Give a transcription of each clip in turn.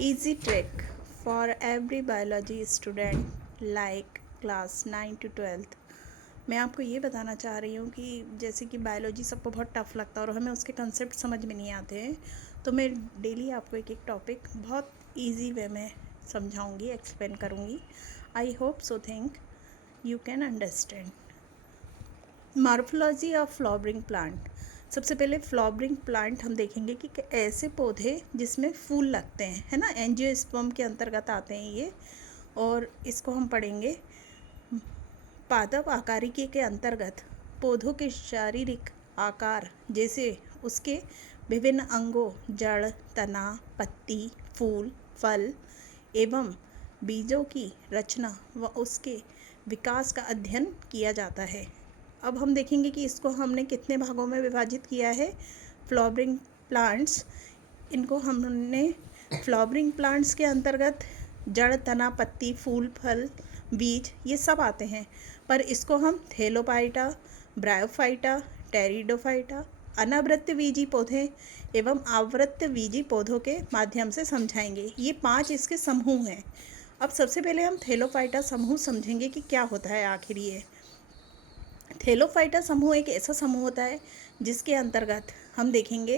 Easy trick for every biology student like class 9 to 12th। मैं आपको ये बताना चाह रही हूँ कि जैसे कि बायोलॉजी सबको बहुत टफ लगता है और हमें उसके कंसेप्ट समझ में नहीं आते हैं, तो मैं डेली आपको एक एक टॉपिक बहुत इजी वे में समझाऊँगी, एक्सप्लेन करूँगी। I hope so think you can understand. Morphology of flowering plant. सबसे पहले फ्लावरिंग प्लांट हम देखेंगे कि ऐसे पौधे जिसमें फूल लगते हैं, है ना, एंजियोस्पर्म के अंतर्गत आते हैं ये। और इसको हम पढ़ेंगे पादप आकारिकी के अंतर्गत पौधों के शारीरिक आकार, जैसे उसके विभिन्न अंगों, जड़, तना, पत्ती, फूल, फल एवं बीजों की रचना व उसके विकास का अध्ययन किया जाता है। अब हम देखेंगे कि इसको हमने कितने भागों में विभाजित किया है। फ्लावरिंग प्लांट्स, इनको हमने फ्लावरिंग प्लांट्स के अंतर्गत जड़, तना, पत्ती, फूल, फल, बीज ये सब आते हैं, पर इसको हम थैलोफाइटा, ब्रायोफाइटा, टेरिडोफाइटा, अनावृत्तबीजी पौधे एवं आवृत्तबीजी पौधों के माध्यम से समझाएंगे। ये 5 इसके समूह हैं। अब सबसे पहले हम थैलोफाइटा समूह समझेंगे कि क्या होता है आखिर ये। थैलोफाइटा समूह एक ऐसा समूह होता है जिसके अंतर्गत हम देखेंगे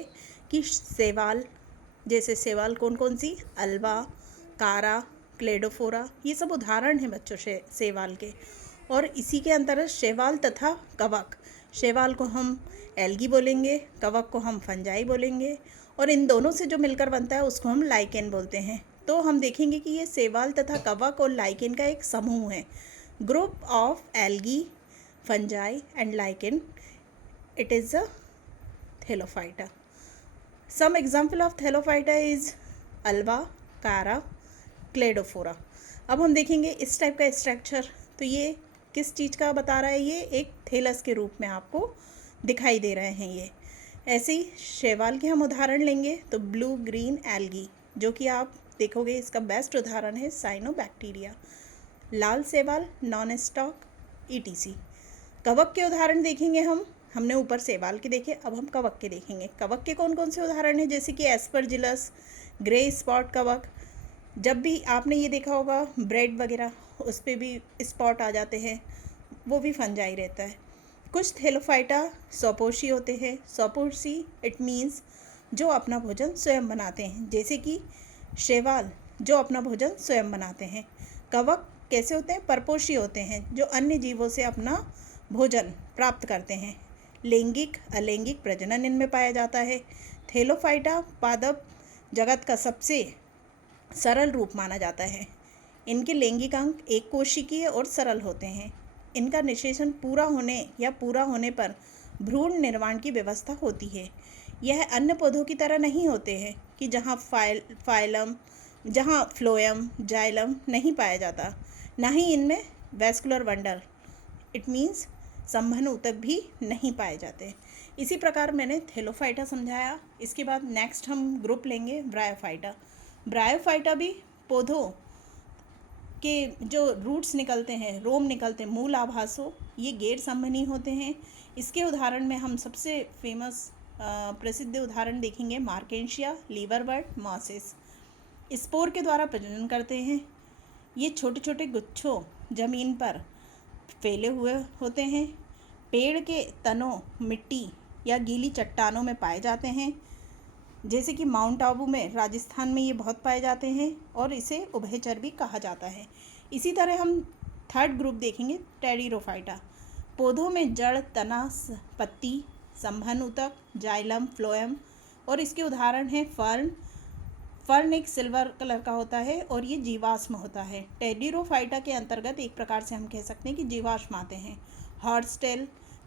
कि शैवाल, जैसे शैवाल कौन कौन सी, अल्वा, कारा, क्लेडोफोरा, ये सब उदाहरण हैं बच्चों शैवाल के। और इसी के अंतर्गत शैवाल तथा कवक, शैवाल को हम एल्गी बोलेंगे, कवक को हम फंजाई बोलेंगे, और इन दोनों से जो मिलकर बनता है उसको हम लाइकेन बोलते हैं। तो हम देखेंगे कि ये शैवाल तथा कवक और लाइकेन का एक समूह है, group of algae, fungi and lichen. It is a thellophyta. Some example of thellophyta is alba, cara, cladophora. अब हम देखेंगे इस टाइप का स्ट्रक्चर, तो ये किस चीज़ का बता रहा है, ये एक थैलस के रूप में आपको दिखाई दे रहे हैं। ये ऐसे ही शैवाल के हम उदाहरण लेंगे तो ब्लू ग्रीन एल्गी, जो कि आप देखोगे इसका बेस्ट उदाहरण है साइनोबैक्टीरिया। लाल शैवाल, नॉन स्टॉक, ईटीसी। कवक के उदाहरण देखेंगे हमने ऊपर शैवाल के देखे, अब हम कवक के देखेंगे। कवक के कौन कौन से उदाहरण हैं, जैसे कि एस्परजिलस, ग्रे स्पॉट कवक। जब भी आपने ये देखा होगा ब्रेड वगैरह, उस पर भी स्पॉट आ जाते हैं, वो भी फंजाई रहता है। कुछ थैलोफाइटा सौपोषी होते हैं। सौपोषी इट मीन्स जो अपना भोजन स्वयं बनाते हैं, जैसे कि शैवाल जो अपना भोजन स्वयं बनाते हैं। कवक कैसे होते हैं, परपोषी होते हैं, जो अन्य जीवों से अपना भोजन प्राप्त करते हैं। लैंगिक अलैंगिक प्रजनन इनमें पाया जाता है। थैलोफाइटा पादप जगत का सबसे सरल रूप माना जाता है। इनके लैंगिक अंग एक कोशिकीय और सरल होते हैं। इनका निषेचन पूरा होने या पूरा होने पर भ्रूण निर्माण की व्यवस्था होती है। यह अन्य पौधों की तरह नहीं होते हैं कि जहाँ फ्लोएम, जाइलम नहीं पाया जाता, ना ही इनमें वैस्कुलर बंडल इट मीन्स संवहन ऊतक भी नहीं पाए जाते। इसी प्रकार मैंने थैलोफाइटा समझाया। इसके बाद नेक्स्ट हम ग्रुप लेंगे ब्रायोफाइटा। ब्रायोफाइटा भी पौधों के जो रूट्स निकलते हैं, रोम निकलते हैं, मूल आभासों, ये गैर संवहनी होते हैं। इसके उदाहरण में हम सबसे फेमस प्रसिद्ध उदाहरण देखेंगे मार्केंशिया, लीवरबर्ड, मॉसेस। स्पोर के द्वारा प्रजनन करते हैं। ये छोटे छोटे गुच्छों जमीन पर फैले हुए होते हैं। पेड़ के तनों, मिट्टी या गीली चट्टानों में पाए जाते हैं, जैसे कि माउंट आबू में, राजस्थान में ये बहुत पाए जाते हैं, और इसे उभयचर भी कहा जाता है। इसी तरह हम थर्ड ग्रुप देखेंगे टेरिडोफाइटा। पौधों में जड़, तना, पत्ती, संवहन ऊतक, जाइलम, फ्लोएम, और इसके उदाहरण हैं फर्न। फर्न एक सिल्वर कलर का होता है और ये जीवाश्म होता है। टेरिडोफाइटा के अंतर्गत एक प्रकार से हम कह सकते हैं कि जीवाश्म आते हैं। हॉर्सटेल,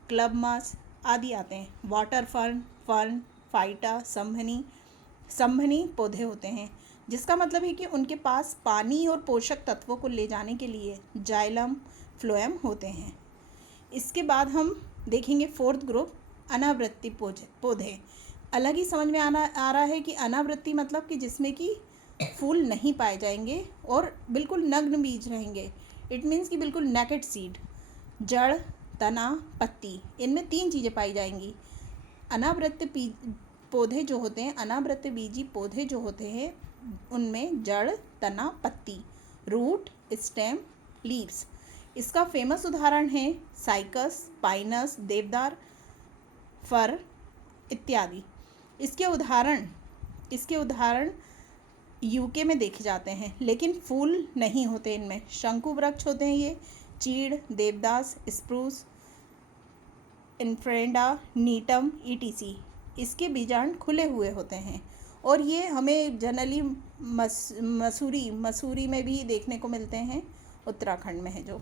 क्लब मास आदि आते हैं। वाटर फर्न, फर्न, फाइटा संवहनी पौधे होते हैं, जिसका मतलब है कि उनके पास पानी और पोषक तत्वों को ले जाने के लिए जाइलम, फ्लोएम होते हैं। इसके बाद हम देखेंगे फोर्थ ग्रुप अनावृत्ति पौधे। अलग ही समझ में आ रहा है कि अनावृत्ति मतलब कि जिसमें कि फूल नहीं पाए जाएंगे और बिल्कुल नग्न बीज रहेंगे। इट मीन्स कि बिल्कुल नेकेड सीड। जड़, तना, पत्ती, इनमें 3 चीज़ें पाई जाएंगी। अनावृत्त पौधे जो होते हैं, अनावृतबीजी पौधे जो होते हैं, उनमें जड़, तना, पत्ती, रूट, स्टेम, लीव्स। इसका फेमस उदाहरण है साइकस, पाइनस, देवदार, फर इत्यादि। इसके उदाहरण यूके में देखे जाते हैं, लेकिन फूल नहीं होते इनमें। शंकु वृक्ष होते हैं ये, चीड़, देवदास, स्प्रूस, इन्फ्रेंडा, नीटम, ईटीसी। इसके बीजांड खुले हुए होते हैं और ये हमें जनरली मसूरी में भी देखने को मिलते हैं, उत्तराखंड में है जो।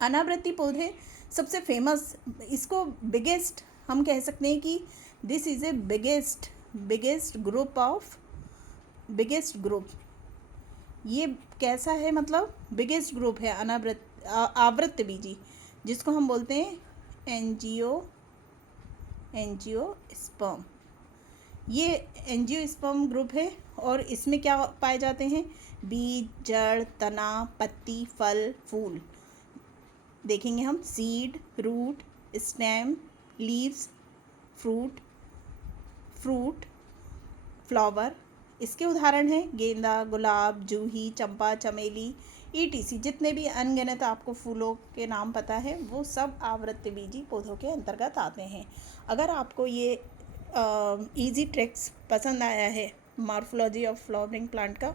अनावृति पौधे सबसे फेमस, इसको बिगेस्ट हम कह सकते हैं कि this is a biggest group. ये कैसा है, मतलब बिगेस्ट ग्रुप है आवृतबीजी, जिसको हम बोलते हैं एंजियोस्पर्म। ये एंजियोस्पर्म ग्रुप है और इसमें क्या पाए जाते हैं, बीज, जड़, तना, पत्ती, फल, फूल। देखेंगे हम seed, root, stem, leaves, fruit, flower. इसके उदाहरण हैं गेंदा, गुलाब, जूही, चंपा, चमेली, ईटीसी। जितने भी अनगिनत आपको फूलों के नाम पता है वो सब आवृतबीजी पौधों के अंतर्गत आते हैं। अगर आपको ये इजी ट्रिक्स पसंद आया है मॉर्फोलॉजी ऑफ फ्लावरिंग प्लांट का,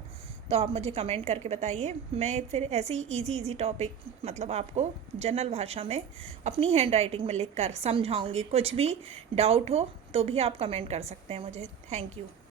तो आप मुझे कमेंट करके बताइए। मैं फिर ऐसे ही इजी टॉपिक मतलब आपको जनरल भाषा में अपनी हैंड राइटिंग में लिख कर समझाऊँगी। कुछ भी डाउट हो तो भी आप कमेंट कर सकते हैं मुझे। Thank you.